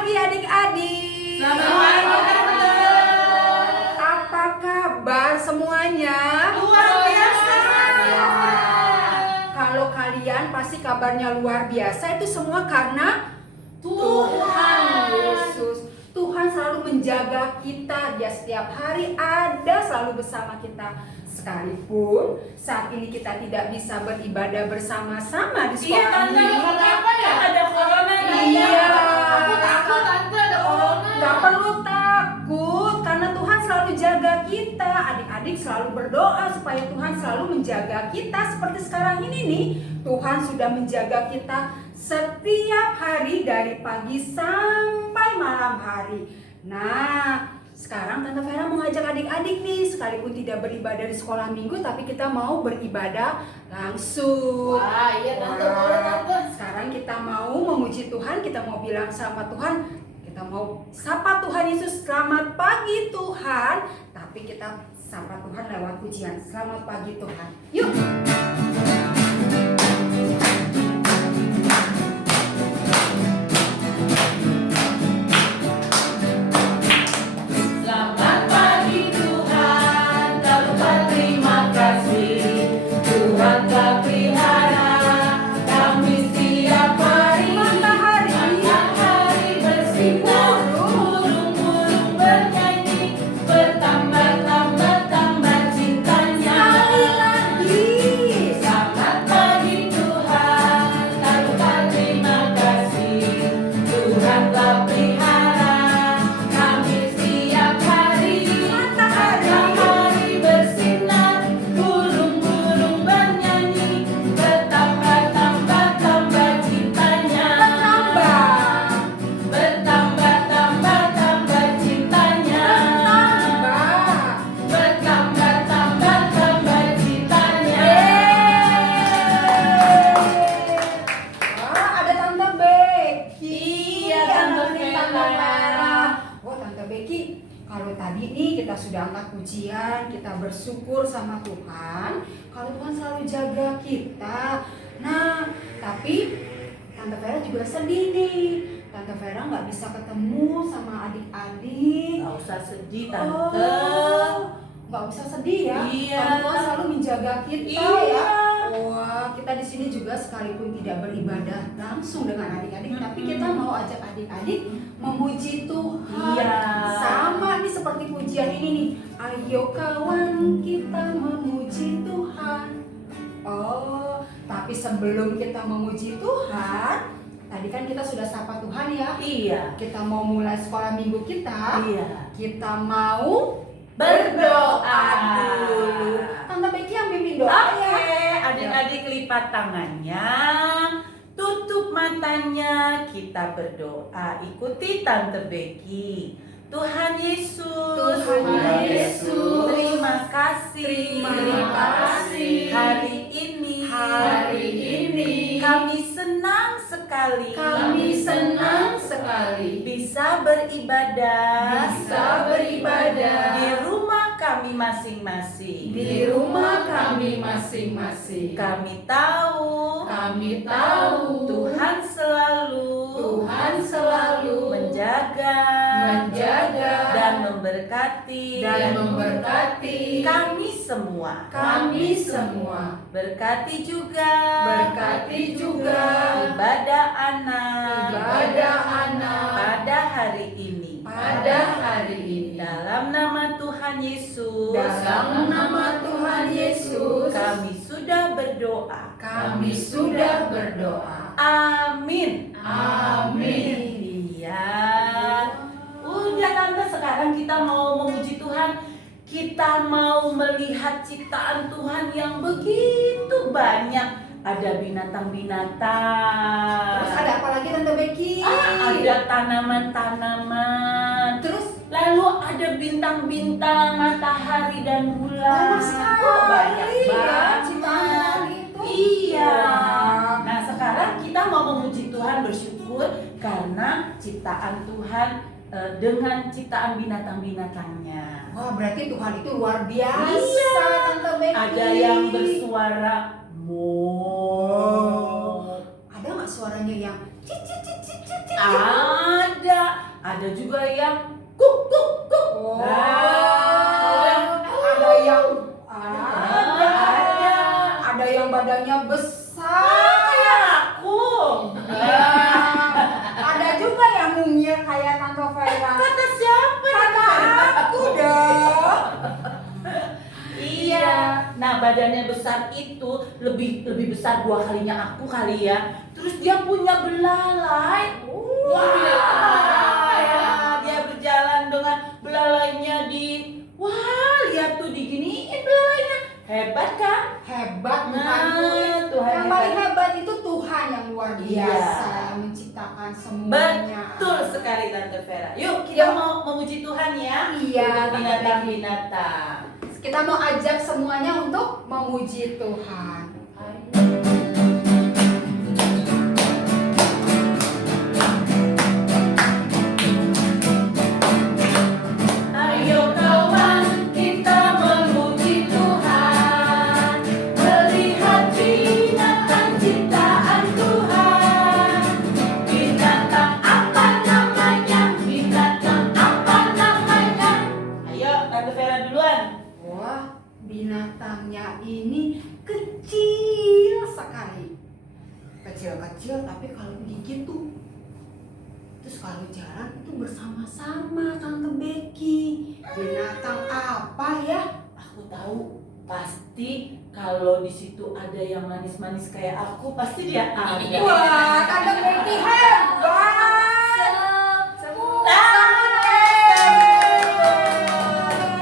pagi adik-adik. Selamat pagi Tante. Apa kabar semuanya? Luar biasa. Kalau kalian pasti kabarnya luar biasa, itu semua karena Tuhan Yesus. Tuhan selalu menjaga kita, Dia setiap hari ada selalu bersama kita. Sekalipun saat ini kita tidak bisa beribadah bersama-sama di Iya sekolah Tante, ini. kenapa ya? Ada corona nih. Iya. Aku takut Tante ada corona. Gak perlu takut, karena Tuhan selalu jaga kita. Adik-adik selalu berdoa supaya Tuhan selalu menjaga kita. Seperti sekarang ini nih, Tuhan sudah menjaga kita setiap hari dari pagi sampai malam hari. Nah, sekarang Tante Vera mengajak adik-adik nih, sekalipun tidak beribadah di sekolah minggu, tapi kita mau beribadah langsung. Wah, iya Tante, boleh Tante. Sekarang kita mau memuji Tuhan, kita mau bilang sama Tuhan, kita mau sapa Tuhan Yesus, selamat pagi Tuhan. Tapi kita sapa Tuhan lewat pujian, selamat pagi Tuhan. Yuk. Selamat pagi Tuhan, tak lupa terima kasih. Tuhan telah pelihara kami setiap hari. Matahari bersinar, burung-burung bernyanyi, bertambah-tambah cintanya. Selamat pagi Tuhan, tak lupa terima kasih. Tuhan telah pelihara kami setiap hari. Matahari bersinar, burung-burung bernyanyi, bertambah-tambah cintanya. Bertambah-tambah cintanya. Bertambah-tambah cintanya. Wah, ada Tante Becky. Iya, Tante nemenin Vera. Wah, Tante Becky, kalau tadi nih kita sudah angkat pujian, kita bersyukur sama Tuhan, kalau Tuhan selalu jaga kita. Nah, tapi Tante Vera juga sedih nih. Tante Vera nggak bisa ketemu sama adik-adik. Gak usah sedih Oh, Tante. nggak usah sedih ya. Iya. Karena Tuhan selalu menjaga kita Iya. ya. Wah, kita di sini juga sekalipun tidak beribadah langsung dengan adik-adik, tapi kita mau ajak adik-adik memuji Tuhan. Iya. Sama nih seperti pujian ini nih. Ayo kawan kita memuji Tuhan. Oh, tapi sebelum kita memuji Tuhan, tadi kan kita sudah sapa Tuhan ya. Iya. Kita mau mulai sekolah minggu kita. Iya. Kita mau Berdoa dulu. Tante Becky yang pimpin doa Oke, ya. adik-adik lipat tangannya, tutup matanya, kita berdoa. Ikuti Tante Becky. Tuhan Yesus, Tuhan Yesus, terima kasih, terima kasih. hari ini kami senang sekali, bisa beribadah, di rumah kami masing-masing. Kami tahu Tuhan selalu menjaga dan memberkati kami semua. Berkati juga ibadah anak pada hari ini. Dalam nama Tuhan Yesus, kami sudah berdoa. Amin. Iya. Udah Tante, sekarang kita mau memuji Tuhan. Kita mau melihat ciptaan Tuhan yang begitu banyak. Ada binatang-binatang. Terus ada apa lagi Tante Becky? Ada tanaman-tanaman. Terus Lalu ada bintang-bintang, matahari dan bulan. banyak sekali. Oh, banyak Iya, banget. ciptaan itu. Iya. Wah. Nah, sekarang kita mau memuji Tuhan, bersyukur karena ciptaan Tuhan dengan ciptaan binatang-binatangnya. Wah, berarti Tuhan itu luar biasa, Iya. Tante Becky. Ada yang bersuara mo. Ada nggak suaranya yang cicit cicit cicit? Ada ada juga yang kuk kuk kuk. Oh, Nah, ada yang ada. ada yang badannya besar. Kayak aku. Ada juga yang mungil kayak Tante Vera. Kata siapa? Kata aku dong. Iya. Nah, badannya besar itu lebih besar 2 kalinya aku kali ya. Terus dia punya belalai. Wah, ya, dia berjalan dengan belalainya wah, lihat tuh diginiin belalainya. Hebat kan? Hebat Nah, Tuhan. Tuhan Yang paling hebat itu Tuhan yang luar Iya. biasa yang menciptakan semuanya. Betul sekali Tante Vera. Yuk kita mau memuji Tuhan ya. Iya, Untuk binatang-binatang. Kita mau ajak semuanya untuk memuji Tuhan. Ayo kawan kita memuji Tuhan, melihat binatang ciptaan Tuhan. Binatang apa namanya? Binatang apa namanya? Ayo Tante Vera duluan. Wah, binatangnya ini kecil sekali. Kecil-kecil tapi kalau gigit tuh. Terus kalau jalan itu bersama-sama Tante Becky. Binatang apa ya? Aku tahu pasti kalau di situ ada yang manis-manis kayak aku pasti dia ada. Wah, Tante Becky hebat.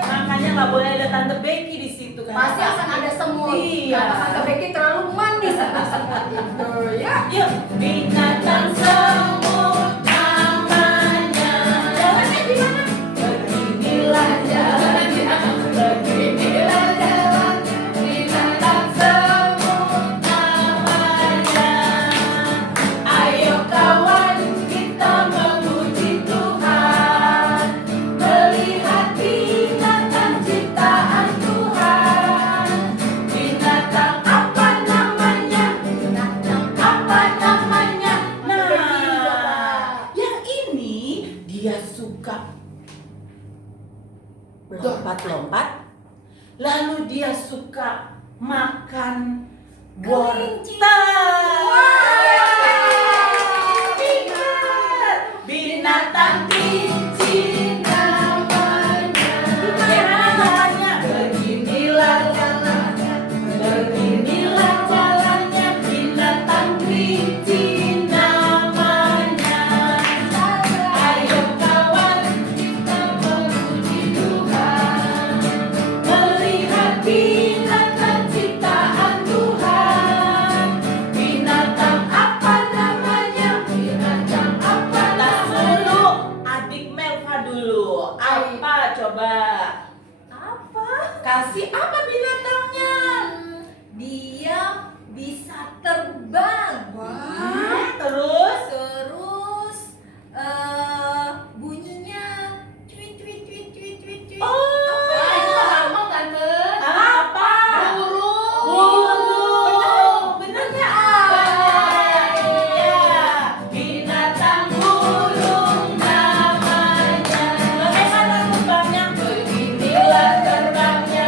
Makanya nggak boleh ada Tante Becky di situ kan? Pasti akan ada semut. Iya. Karena Tante Becky terlalu manis sama semut itu ya. Yuk, binatang semut namanya. Jalannya gimana? Beginilah jalannya, beginilah jalannya. Binatang semut namanya. Ayo kawan kita memuji Tuhan, melihat binatang ciptaan Tuhan. Binatang apa namanya? Binatang apa namanya? Nah, yang ini dia suka lompat-lompat, lalu dia suka makan Kelinci. wortel. Benar. Binatang kelinci namanya. Gimana namanya? Beginilah jalannya, beginilah jalannya. Binatang kelinci namanya. Ayo kawan kita memuji Tuhan, melihat binatang ciptaan Tuhan. Binatang apa namanya? Binatang apa namanya? Adik Melva dulu. Apa coba? Apa? Kasih apa binatangnya? Dia bisa terbang. Wah. Terus? Terus bunyinya cuit cuit cuit cuit cuit cuit. Oh. Itu gampang tante. Apa? Burung. Burung. Bener nggak? Iya. Binatang burung namanya. Bagaimana terbangnya? Beginilah terbangnya.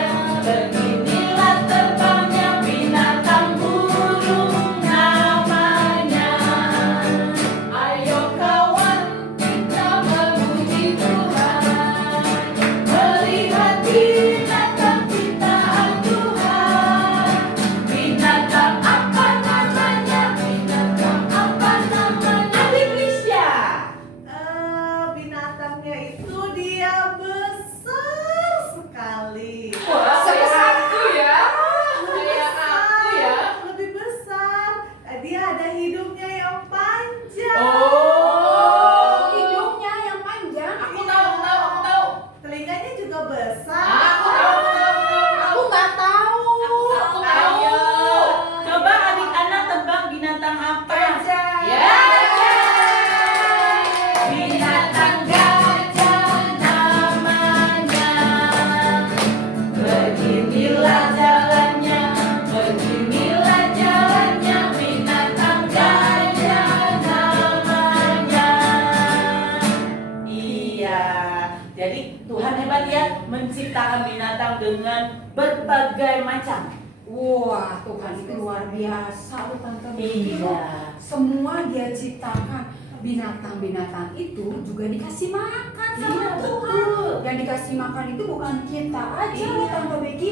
ciptaan binatang dengan berbagai macam. Wah, Tuhan itu luar biasa, Tante Becky. Iya. Semua Dia ciptakan. Binatang-binatang itu juga dikasih makan sama Iya, Tuhan. betul. Yang dikasih makan itu bukan kita aja loh, Iya. Tante Becky.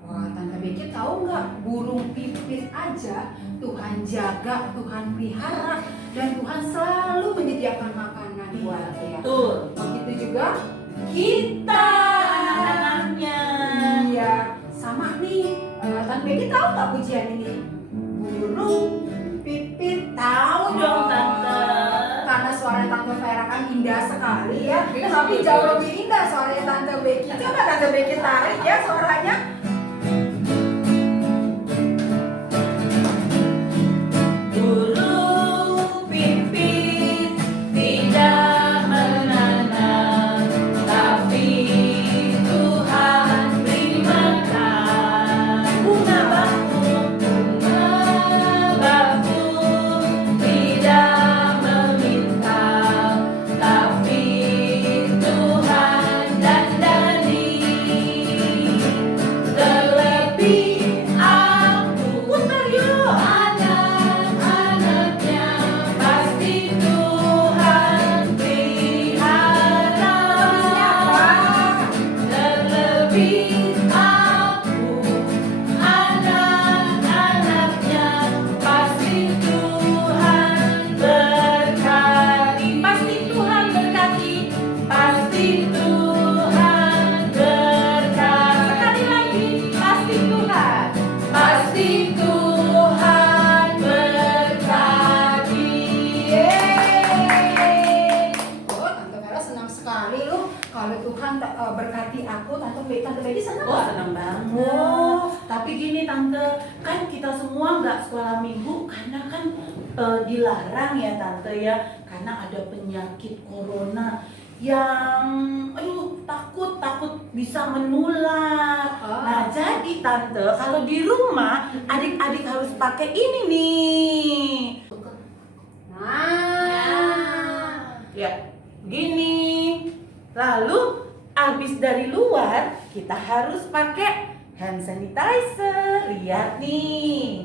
Wah, Tante Becky tahu nggak, burung pipit aja Tuhan jaga, Tuhan pelihara, dan Tuhan selalu menyediakan makanan buat dia. Betul. Begitu juga kita, Anak-anaknya. Iya, sama nih. Tante Becky tahu tak pujian ini? Burung pipit, tahu Dong, Tante. Karena suara Tante Vera kan indah sekali ya. Tapi jauh lebih indah suaranya Tante Becky. Coba Tante Becky tarik ya suaranya. Burung pipit tidak menanam, tapi Tuhan beri makan. Bunga bakung tidak meminta, tapi Tuhan dandani. Terlebih aku, putar yuk, anak-anaknya pasti Tuhan pelihara. Terlebih aku, anak-anaknya pasti Tuhan berkati. Pasti Tuhan berkati, pasti Tuhan berkati. Sekali lagi, pasti Tuhan, pasti Tuhan berkati. Yeay. Oh, Tante Vera senang sekali loh kalau Tuhan berkati aku. Tante Becky senang Oh, nggak? senang banget. Oh. Tapi gini Tante, kan kita semua nggak sekolah minggu karena kan dilarang ya Tante ya, karena ada penyakit corona yang takut bisa menular. Ah. Nah, jadi Tante, kalau di rumah adik-adik harus pakai ini nih. Nah, Ya, gini. Lalu abis dari luar kita harus pakai hand sanitizer. Lihat nih.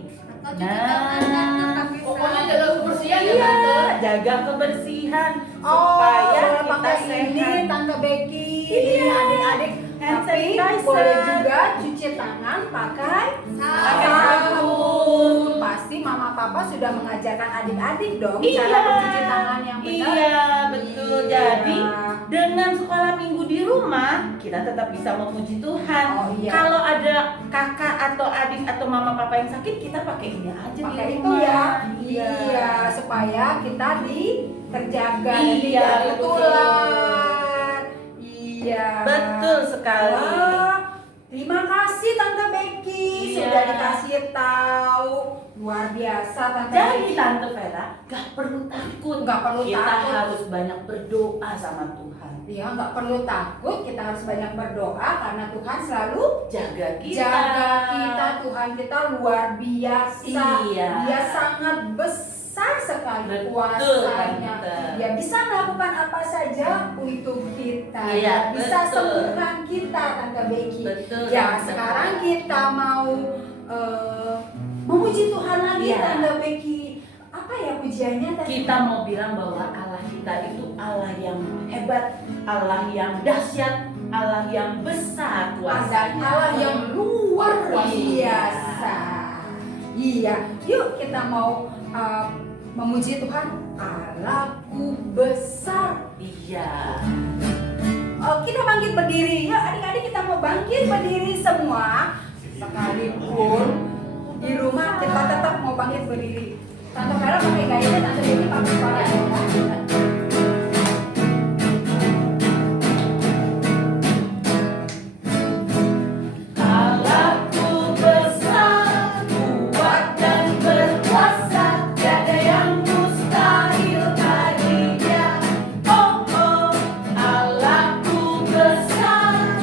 Pokoknya jaga kebersihan ya, Iya, Tante. jaga kebersihan oh, supaya boleh kita pakai sehat. ini Tante Becky. Iya. Adik-adik. Hand Tapi sanitizer. boleh juga cuci tangan pakai Pakai sabun. Pasti Mama Papa sudah mengajarkan adik-adik dong Iya. cara mencuci tangan yang benar. Iya, betul. Iya. Jadi dengan sekolah minggu di rumah, kita tetap bisa memuji Tuhan. Oh, iya. Kalau ada kakak atau adik atau mama papa yang sakit, kita pakai ini aja Pakai di itu rumah. ya. Iya, supaya kita terjaga dan Iya, tidak betul. tertular. Iya. Betul sekali. Wah, terima kasih Tante Becky Iya. sudah dikasih tahu. Luar biasa Tante Jadi Becky. Tante Vera, gak perlu takut. Nggak perlu kita takut. harus banyak berdoa sama Tuhan. Ya, nggak perlu takut, kita harus banyak berdoa karena Tuhan selalu Jaga kita. jaga kita. Tuhan kita luar biasa. Iya. Dia sangat besar sekali Betul, kuasanya. Tante. Dia bisa melakukan apa saja untuk kita. Iya, Dia bisa betul. sembuhkan kita, Tante Becky. Betul, Ya, Tante. sekarang kita mau memuji Tuhan lagi, Iya. Tante Becky. Apa ya pujiannya tadi? Kita mau bilang bahwa Allah kita itu Allah yang hebat, Allah yang dahsyat, Allah yang besar kuasanya. Allah yang luar Iya. biasa. Iya, yuk kita mau memuji Tuhan. Allahku besar. Iya. Kita bangkit berdiri. Yuk adik-adik kita mau bangkit berdiri semua. Sekalipun di rumah kita tetap mau bangkit berdiri. Tante Vera pakai gayanya, Tante Dewi pakai suara ya. Allahku besar, kuat dan berkuasa, tiada yang mustahil baginya. Oh oh, Allahku besar,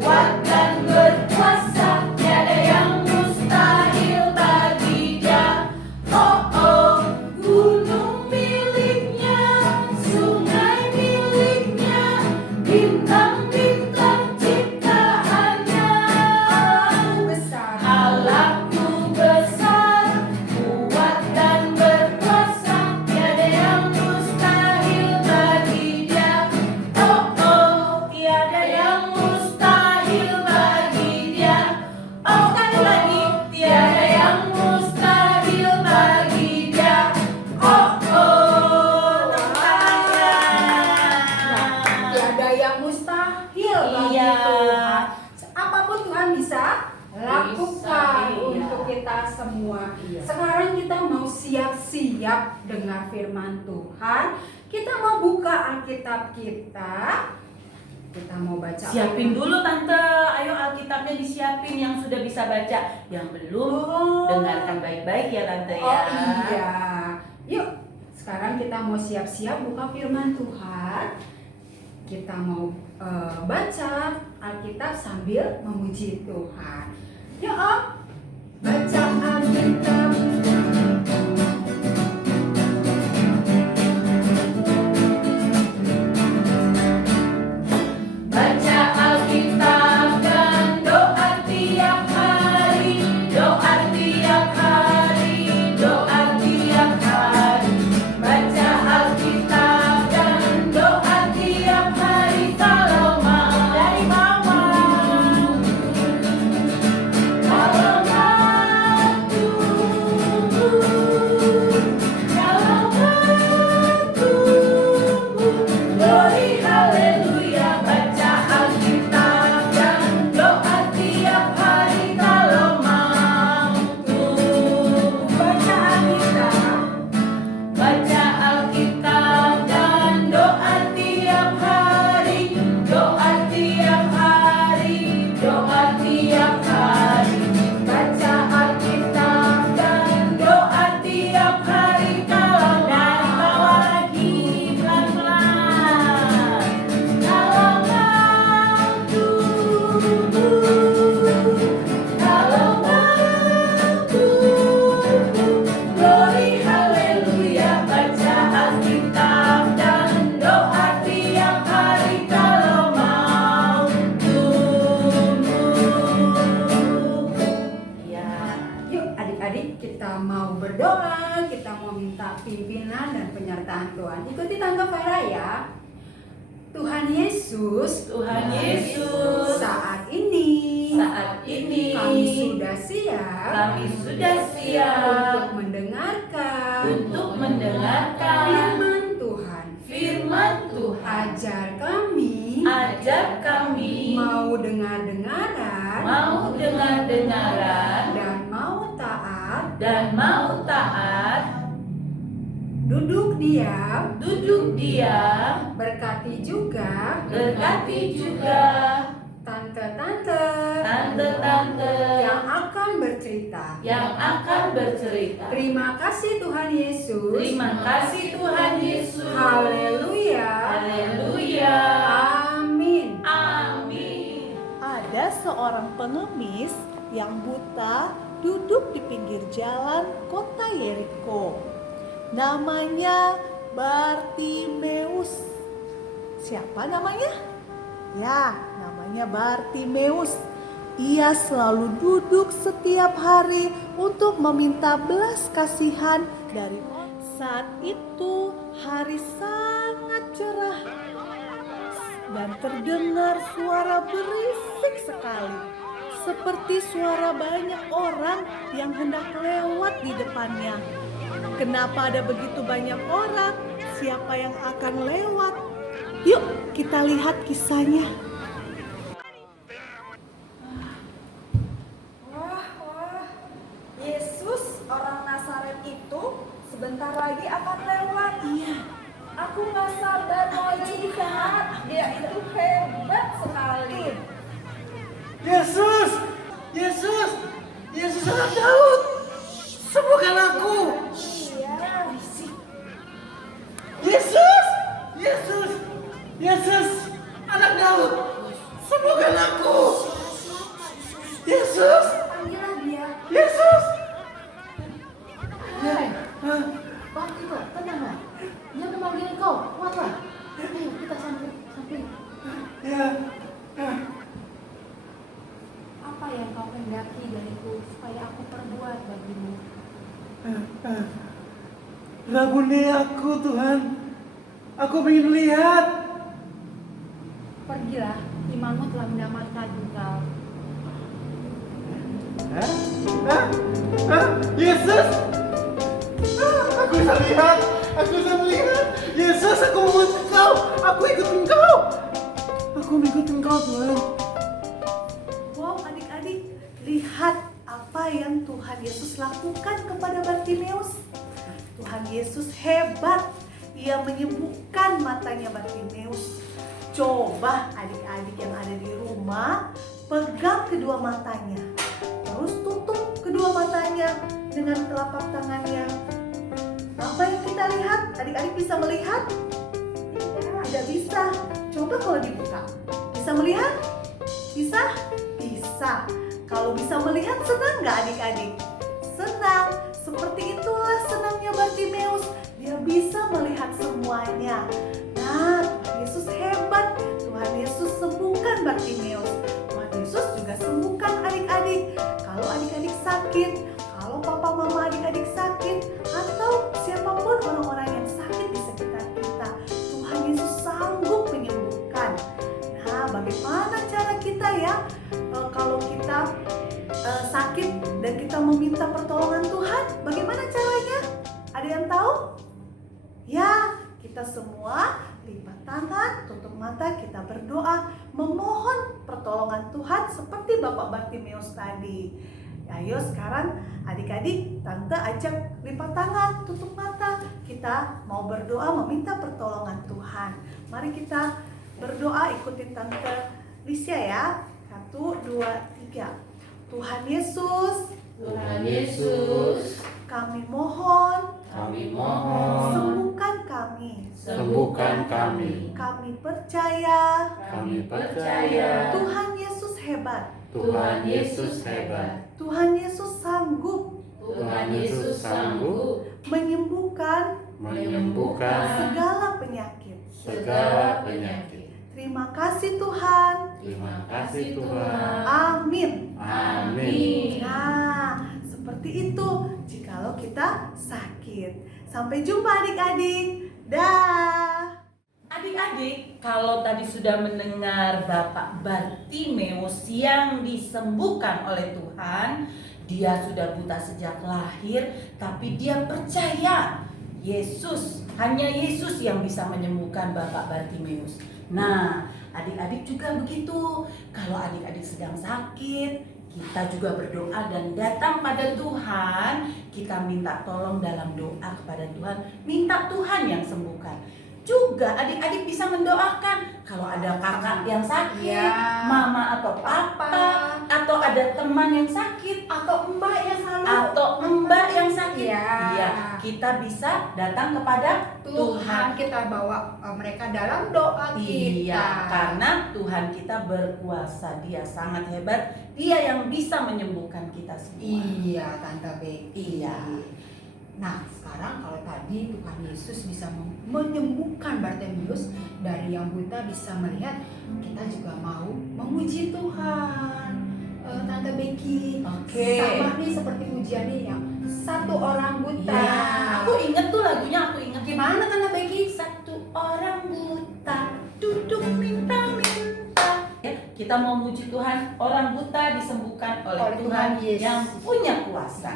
kuat dan berkuasa, tiada yang mustahil baginya. Oh oh, gunung miliknya, kita semua. Iya. Sekarang kita mau siap-siap dengar firman Tuhan. Kita mau buka Alkitab kita. Kita mau baca. Siapin dulu Tante, ayo Alkitabnya disiapin yang sudah bisa baca. Yang belum, dengarkan baik-baik ya Tante ya. Oh iya. Yuk, sekarang kita mau siap-siap buka firman Tuhan. Kita mau baca Alkitab sambil memuji Tuhan. Yuk Om, baca Alkitab. Baca Alkitab dan doa tiap hari, doa tiap hari, doa tiap hari. Baca Alkitab dan doa tiap hari kalau mau dari mama. Kalau mau tunggu, kalau mau tunggu, glory haleluya. Baca Alkitab dan doa tiap hari kalau mau tunggu. Baca Alkitab. Baca Alkitab dan doa tiap hari, doa tiap hari, doa tiap hari. Baca Alkitab dan doa tiap hari kalau dari bawah lagi pelan-pelan. Kalau mau tunggu, kalau mau tunggu, glory haleluya. Baca Alkitab dan doa tiap hari kalau mau tunggu. Ya. Yuk adik-adik, kita mau berdoa, kita mau minta pimpinan dan penyertaan Tuhan. Ikuti Tante Farah ya. Tuhan Yesus, Tuhan Yesus, saat ini kami sudah siap untuk siap mendengarkan untuk mendengarkan firman Tuhan. firman Tuhan. Ajar kami Mau mau dengar-dengaran dengar-dengaran dan mau taat, duduk diam, berkati juga berkati juga tante-tante tante-tante yang akan bercerita. yang akan bercerita. Terima kasih Tuhan Yesus. Terima kasih Tuhan Yesus. Haleluya. Haleluya. Amin. Amin. Ada seorang pengemis yang buta duduk di pinggir jalan kota Yeriko. Namanya Bartimeus. Siapa namanya? Ya, namanya Bartimeus. Ia selalu duduk setiap hari untuk meminta belas kasihan dari orang. Saat itu hari sangat cerah dan terdengar suara berisik sekali, seperti suara banyak orang yang hendak lewat di depannya. Kenapa ada begitu banyak orang? Siapa yang akan lewat? Yuk kita lihat kisahnya. Wah, Yesus orang Nazaret itu sebentar lagi akan lewat. Iya, Aku gak sabar mau lihat. Dia itu hebat sekali. Yesus, Yesus, Yesus anak Daud, sembuhkan aku. Iya. Yesus, Yesus, Yesus, anak Daud, sembuhkan aku. Yesus, Panggillah dia. Yesus. Hai, Hah? Bangkit lah, tenang lah. Dia memanggil kau, kuatlah. Ayo kita sampai. Ya, Apa yang kau hendaki dariku supaya aku perbuat bagimu? rabuni aku Tuhan, aku ingin melihat. Pergilah, imanmu telah menyelamatkan engkau. Hah? Hah? Hah? Yesus, aku bisa lihat, aku bisa melihat. Yesus, aku mau engkau, aku ikut engkau. Aku mengikut engkau Tuhan. wow adik-adik, lihat apa apa yang Tuhan Yesus lakukan kepada Bartimeus? Tuhan Yesus hebat. Ia menyembuhkan matanya Bartimeus. Coba adik-adik yang ada di rumah pegang kedua matanya. Terus tutup kedua matanya dengan telapak tangannya. Apa yang kita lihat? Adik-adik bisa melihat? Tidak bisa. Coba kalau dibuka. Bisa melihat? Bisa? Bisa. Kalau bisa melihat, senang nggak adik-adik? Senang. Seperti itulah senangnya Bartimeus. Dia bisa melihat semuanya. Nah, Tuhan Yesus hebat. Tuhan Yesus sembuhkan Bartimeus. Tuhan Yesus juga sembuhkan adik-adik. Kalau adik-adik sakit, kalau papa mama adik-adik sakit, atau siapapun orang-orang yang sakit di sekitar kita, Tuhan Yesus sanggup menyembuhkan. Nah, bagaimana cara kita ya kalau kita sakit dan kita meminta pertolongan Tuhan? Bagaimana caranya? Ada yang tahu? Ya, kita semua lipat tangan, tutup mata, kita berdoa, memohon pertolongan Tuhan seperti Bapak Bartimeus tadi. Ayo sekarang adik-adik, Tante ajak lipat tangan, tutup mata. Kita mau berdoa meminta pertolongan Tuhan. Mari kita berdoa, ikutin Tante Lisya ya. 1, 2, 3. Tuhan Yesus, Tuhan Yesus, kami mohon, kami mohon, sembuhkan kami. sembuhkan kami. Kami percaya Kami percaya Tuhan Yesus hebat. Tuhan Yesus hebat. Tuhan Yesus sanggup Tuhan Yesus sanggup menyembuhkan menyembuhkan segala penyakit. segala penyakit. Terima kasih Tuhan. Terima kasih Tuhan. Amin. Amin. Nah, seperti itu jikalau kita sakit. Sampai jumpa adik-adik. Dah. Adik-adik, kalau tadi sudah mendengar Bapak Bartimeus yang disembuhkan oleh Tuhan, dia sudah buta sejak lahir, tapi dia percaya Yesus, hanya Yesus yang bisa menyembuhkan Bapak Bartimeus. Nah, adik-adik juga begitu. Kalau adik-adik sedang sakit, kita juga berdoa dan datang pada Tuhan. Kita minta tolong dalam doa kepada Tuhan, minta Tuhan yang sembuhkan. Juga adik-adik bisa mendoakan kalau ada kakak yang sakit, Ya. mama atau papa, atau ada teman yang sakit, Atau mbak yang selalu yang sakit. Ya. Iya, kita bisa datang kepada Tuhan, kita bawa mereka dalam doa kita. Iya, karena Tuhan kita berkuasa, Dia sangat hebat, Dia yang bisa menyembuhkan kita semua. Iya, Tante Becky. Iya. Nah, sekarang kalau tadi Tuhan Yesus bisa menyembuhkan Bartimeus dari yang buta bisa melihat, kita juga mau memuji Tuhan. Tante Becky, Oke. sama nih seperti pujiannya yang satu orang buta. Iya, aku inget tuh lagunya, aku inget. Gimana Tante Becky? Satu orang buta duduk minta-minta. Ya, kita mau muji Tuhan, orang buta disembuhkan oleh Oleh Tuhan Tuhan Yesus. yang punya kuasa.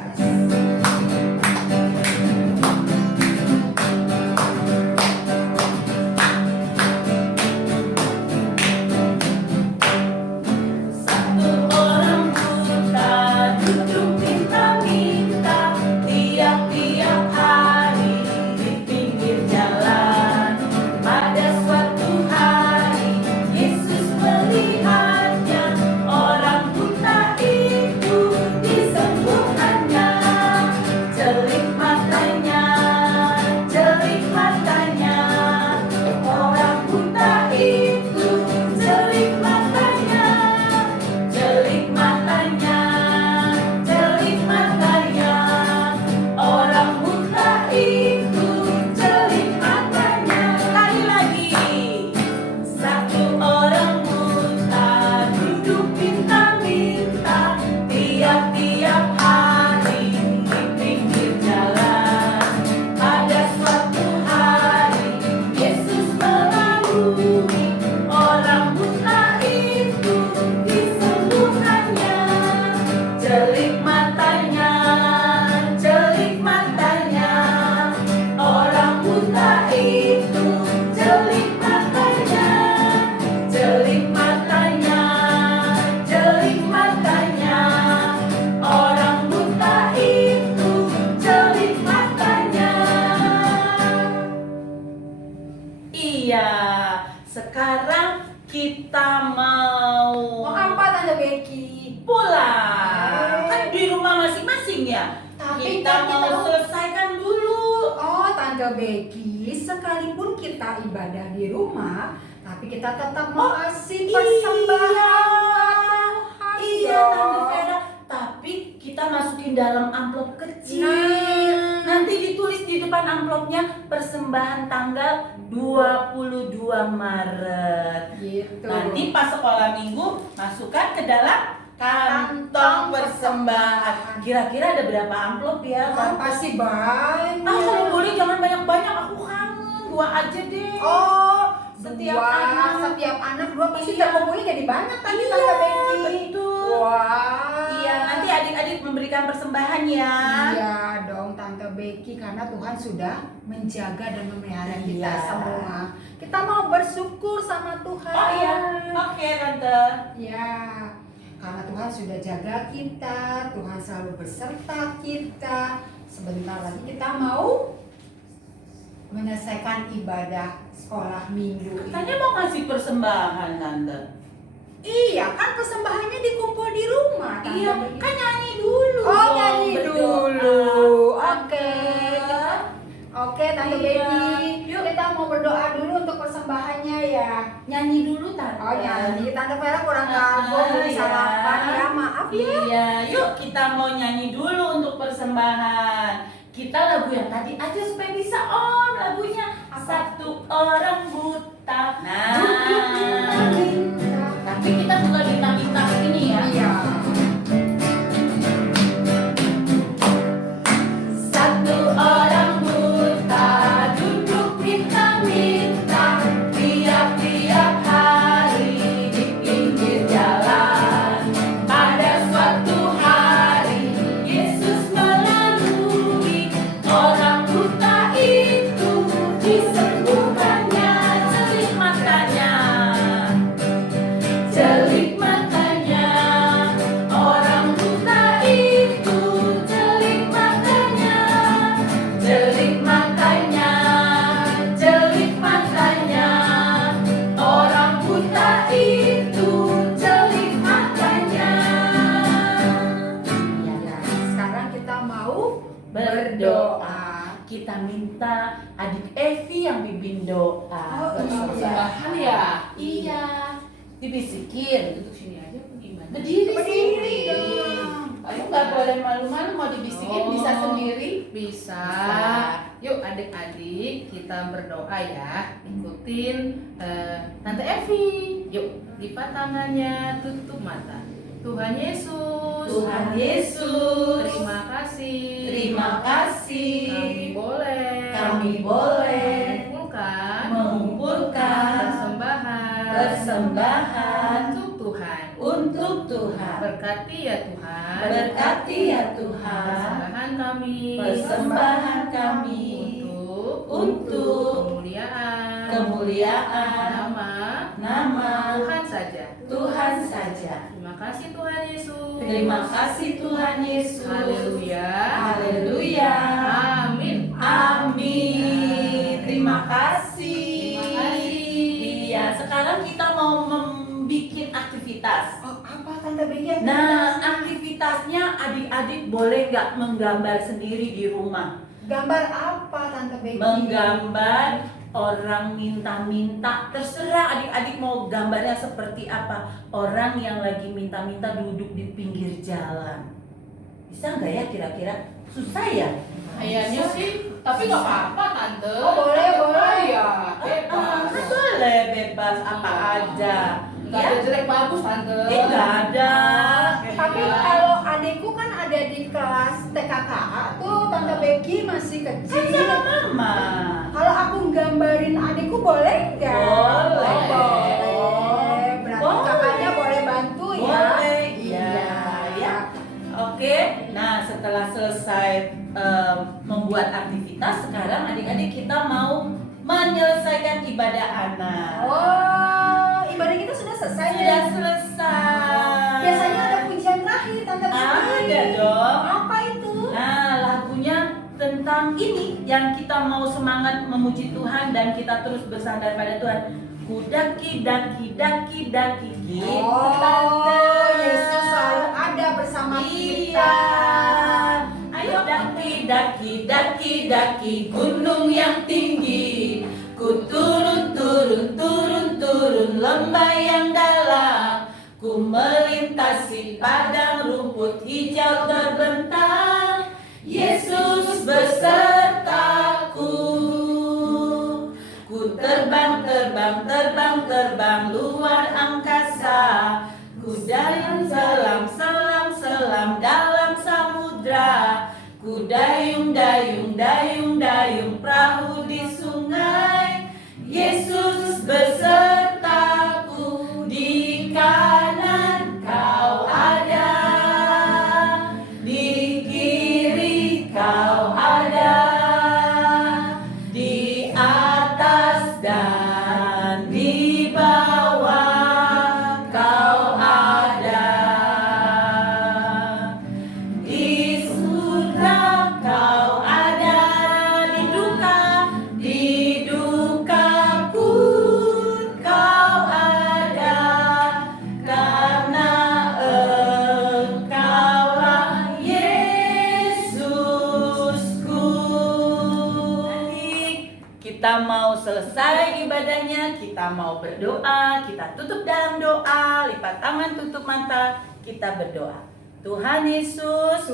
Satu orang buta duduk minta-minta tiap-tiap hari di pinggir jalan. Pada suatu hari Yesus melihatnya, orang buta itu disembuhkannya. Tapi kita kan mau selesaikan dulu. Oh, Tante Becky, sekalipun kita ibadah di rumah, tapi kita tetap mau kasih persembahan buat Tuhan. Iya, dong. Tante Vera. Tapi kita masukin dalam amplop kecil. Nah. Nanti ditulis di depan amplopnya persembahan tanggal 22 Maret. Gitu. Nanti pas sekolah minggu masukkan ke dalam kantong persembahan. Kira-kira ada berapa amplop ya? Ah, pasti banyak. Kalau boleh jangan banyak-banyak, aku kangen. 2 aja deh. Oh, Setiap setiap anak. anak 2 pasti Iya. terkumpulnya jadi banyak tadi Iya, Tante Becky. betul. Wah. Iya, nanti adik-adik memberikan persembahan ya. Iya dong Tante Becky, karena Tuhan sudah menjaga dan memelihara kita Iya. semua. Kita mau bersyukur sama Tuhan. Oh iya, oke Tante. Ya, karena Tuhan sudah jaga kita, Tuhan selalu beserta kita. Sebentar lagi kita mau menyelesaikan ibadah sekolah minggu. Katanya mau ngasih persembahan Tante. Iya, kan persembahannya dikumpul di rumah. Tante Iya, Becky. kan nyanyi dulu. Oh, dong, nyanyi berdoa. dulu. Oke. Oke, Tante Iya. Becky. Yuk kita mau berdoa dulu untuk persembahannya ya. Nyanyi dulu Tante. Oh, nyanyi. Tante Vera kurang gabung belum iya. sarapan ya. Maaf ya. Iya, yuk kita mau nyanyi dulu untuk persembahan. Kita lagu yang tadi aja supaya bisa om lagunya. Satu orang buta. Nah, tapi kita bukan minta-minta ini ya. Iya. Satu orang buta duduk minta-minta tiap-tiap hari di pinggir jalan. Pada suatu hari Yesus melalui, orang buta itu disembuhkannya. Celik matanya, celik matanya. Orang buta itu celik matanya, celik matanya, celik matanya. Orang buta itu celik matanya. Ya, sekarang kita mau Berdoa. Kita minta adik Evi yang pimpin doa. Oh, iya. Persembahan ya? Iya. Dibisikin. Duduk sini aja apa gimana? Berdiri Berdiri sih. dong. Kamu nggak boleh malu-malu, mau dibisikin Oh. bisa sendiri. Bisa. Yuk adik-adik kita berdoa ya. Ikutin Tante Evi. Yuk lipat tangannya, tutup mata. Tuhan Yesus. Tuhan Yesus. Terima kasih. Terima kasih. Kami boleh. Mengumpulkan persembahan untuk Tuhan. untuk Tuhan. Berkati ya Tuhan. Berkati ya Tuhan. Persembahan kami. Persembahan kami untuk kemuliaan nama Tuhan saja. Tuhan saja. Terima kasih Tuhan Yesus. Terima kasih Tuhan Yesus. Haleluya. Haleluya. Amin. Amin. Terima kasih. Terima kasih. Iya, sekarang kita mau membuat aktivitas. Oh, apa Tante Becky? Nah, aktivitasnya adik-adik boleh nggak menggambar sendiri di rumah? Gambar apa Tante Becky? Menggambar orang minta-minta, terserah adik-adik mau gambarnya seperti apa. Orang yang lagi minta-minta duduk di pinggir jalan. Bisa nggak ya kira-kira? Susah ya? Kayaknya sih, tapi nggak apa-apa Tante. Oh, boleh, boleh. Ya, Kan boleh bebas apa aja. Nggak ada jelek bagus Tante. Nggak ada. Tapi kalau adikku kan ada di kelas TKKA tuh Tante Becky masih Kan kecil. sama mama. Kalau aku nggambarin adikku boleh nggak? Boleh. Oh, boleh. Berarti Boleh. kakaknya boleh bantu ya? Boleh, iya, ya. Oke, nah setelah selesai membuat aktivitas, sekarang adik-adik kita mau menyelesaikan ibadah anak. Oh, ibadah kita sudah selesai Sudah ya? selesai. Biasanya ada pujian terakhir Tante Becky. Ada dong. Apa itu? Nah, lagunya tentang ini yang kita mau semangat memuji Tuhan dan kita terus bersandar pada Tuhan. Kudaki daki daki daki gitu. Oh, Yesus selalu ada bersama kita. Iya. Ayo daki daki gunung yang tinggi. Ku turun lembah yang dalam. Ku melintasi padang rumput hijau terbentang. Yesus besertaku. Ku terbang luar angkasa. Ku dayung selam dalam samudra. Ku dayung perahu di sungai. Yesus besertaku. Di kanan kau ada, di kiri kau ada, di atas dan di bawah kau ada. Di surga kau ada, di duka pun kau ada, karena Engkaulah Yesusku. Kita mau selesai ibadahnya, kita mau berdoa, kita tutup dalam doa, lipat tangan, tutup mata, kita berdoa. Tuhan Yesus,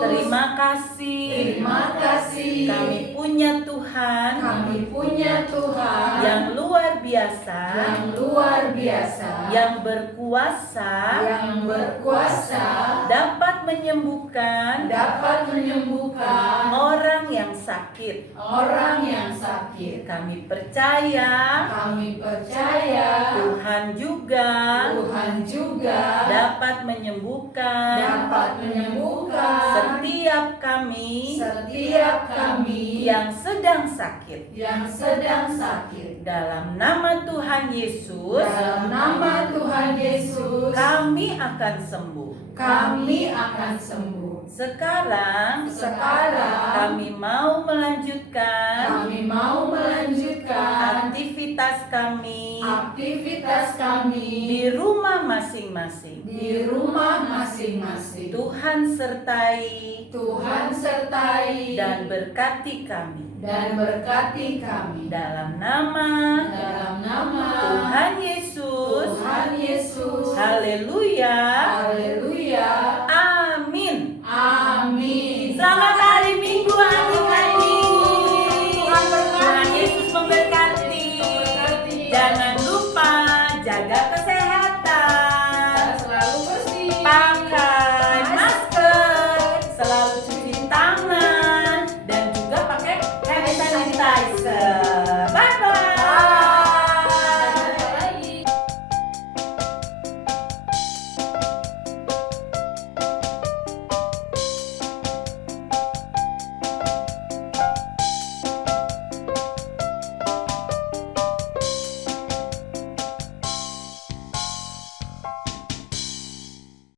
terima kasih. Kami punya Tuhan yang luar biasa, yang berkuasa, dapat menyembuhkan orang yang sakit. Kami percaya Tuhan juga dapat menyembuhkan setiap kami yang sedang sakit. Dalam nama Tuhan Yesus, kami akan sembuh. Sekarang kami mau melanjutkan aktivitas kami di rumah masing-masing. Tuhan sertai dan berkati kami. Dalam nama Tuhan Yesus. Haleluya. Amin. Selamat hari Minggu adik-adik. Tuhan Yesus memberkati. Jangan lupa jaga kesehatan. Pakai masker. Selalu cuci tangan.